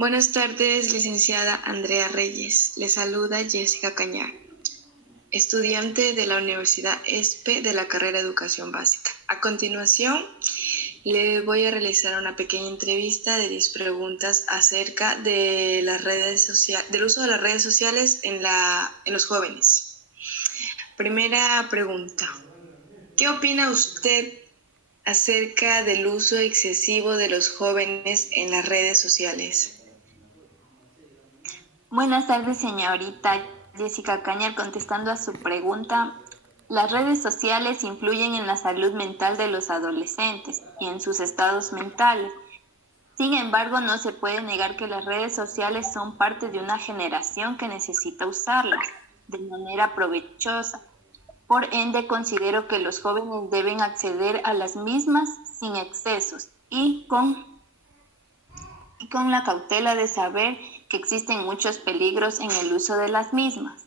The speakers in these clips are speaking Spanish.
Buenas tardes, licenciada Andrea Reyes. Le saluda Jessica Cañar, estudiante de la Universidad ESPE de la carrera Educación Básica. A continuación, le voy a realizar una pequeña entrevista de 10 preguntas acerca de del uso de las redes sociales en los jóvenes. Primera pregunta. ¿Qué opina usted acerca del uso excesivo de los jóvenes en las redes sociales? Buenas tardes, señorita Jessica Cañar. Contestando a su pregunta, las redes sociales influyen en la salud mental de los adolescentes y en sus estados mentales. Sin embargo, no se puede negar que las redes sociales son parte de una generación que necesita usarlas de manera provechosa. Por ende, considero que los jóvenes deben acceder a las mismas sin excesos y con la cautela de saber que existen muchos peligros en el uso de las mismas.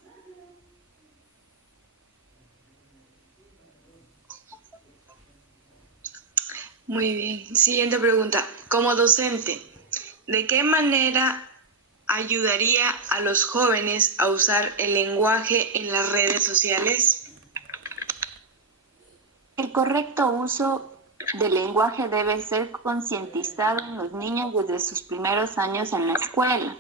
Muy bien. Siguiente pregunta. Como docente, ¿de qué manera ayudaría a los jóvenes a usar el lenguaje en las redes sociales? El correcto uso del lenguaje debe ser concientizado en los niños desde sus primeros años en la escuela.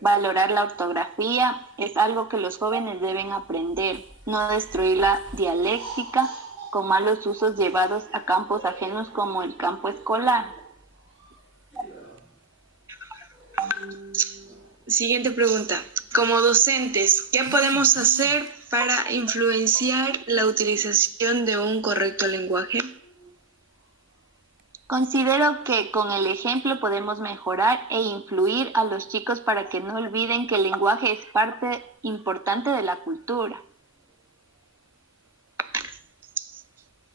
Valorar la ortografía es algo que los jóvenes deben aprender, no destruir la dialéctica con malos usos llevados a campos ajenos como el campo escolar. Siguiente pregunta. Como docentes, ¿qué podemos hacer para influenciar la utilización de un correcto lenguaje? Considero que con el ejemplo podemos mejorar e influir a los chicos para que no olviden que el lenguaje es parte importante de la cultura.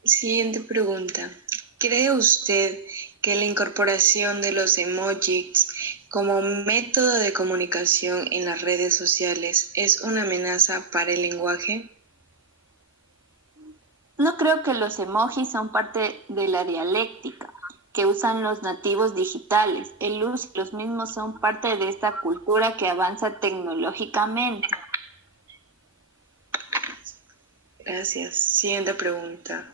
Siguiente pregunta. ¿Cree usted que la incorporación de los emojis como método de comunicación en las redes sociales es una amenaza para el lenguaje? No creo que los emojis son parte de la dialéctica que usan los nativos digitales. El uso y los mismos son parte de esta cultura que avanza tecnológicamente. Gracias. Siguiente pregunta.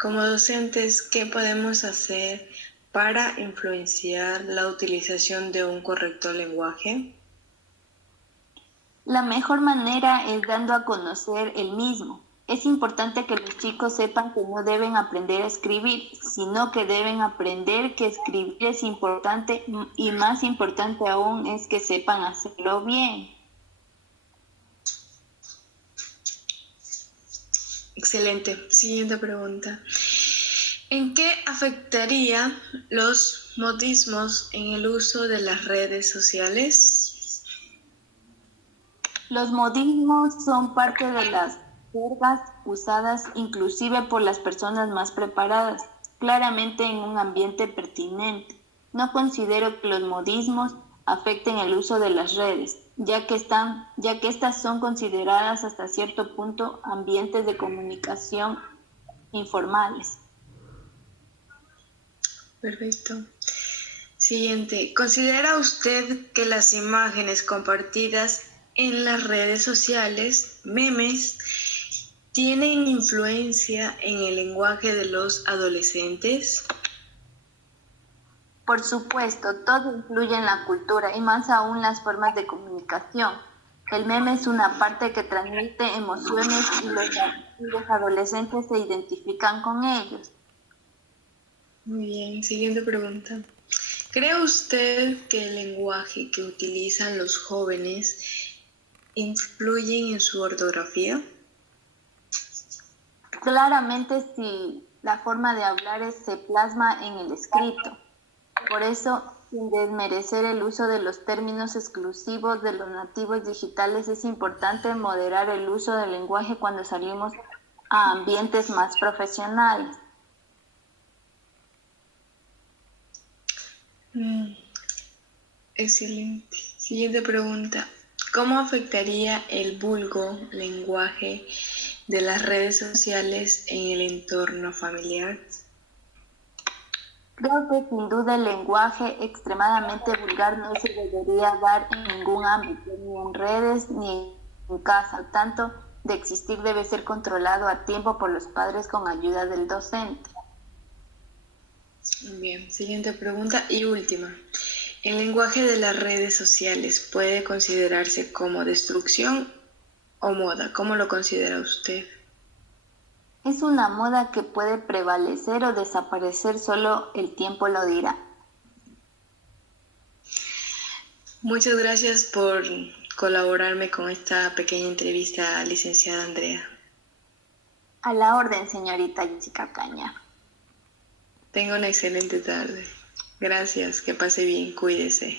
Como docentes, ¿qué podemos hacer para influenciar la utilización de un correcto lenguaje? La mejor manera es dando a conocer el mismo. Es importante que los chicos sepan que no deben aprender a escribir, sino que deben aprender que escribir es importante y más importante aún es que sepan hacerlo bien. Excelente. Siguiente pregunta. ¿En qué afectaría los modismos en el uso de las redes sociales? Los modismos son parte de las jergas usadas inclusive por las personas más preparadas, claramente en un ambiente pertinente. No considero que los modismos afecten el uso de las redes, ya que estas son consideradas hasta cierto punto ambientes de comunicación informales. Perfecto. Siguiente. ¿Considera usted que las imágenes compartidas en las redes sociales, memes, tienen influencia en el lenguaje de los adolescentes? Por supuesto, todo influye en la cultura y más aún las formas de comunicación. El meme es una parte que transmite emociones y los adolescentes se identifican con ellos. Muy bien, siguiente pregunta. ¿Cree usted que el lenguaje que utilizan los jóvenes influye en su ortografía? Claramente si la forma de hablar se plasma en el escrito. Por eso, sin desmerecer el uso de los términos exclusivos de los nativos digitales, es importante moderar el uso del lenguaje cuando salimos a ambientes más profesionales. Excelente. Siguiente pregunta. ¿Cómo afectaría el vulgo lenguaje de las redes sociales en el entorno familiar? Creo que sin duda el lenguaje extremadamente vulgar no se debería dar en ningún ámbito, ni en redes ni en casa. Tanto de existir debe ser controlado a tiempo por los padres con ayuda del docente. Bien, siguiente pregunta y última. ¿El lenguaje de las redes sociales puede considerarse como destrucción o moda? ¿Cómo lo considera usted? Es una moda que puede prevalecer o desaparecer, solo el tiempo lo dirá. Muchas gracias por colaborarme con esta pequeña entrevista, licenciada Andrea. A la orden, señorita Jessica Caña. Tenga una excelente tarde. Gracias, que pase bien, cuídese.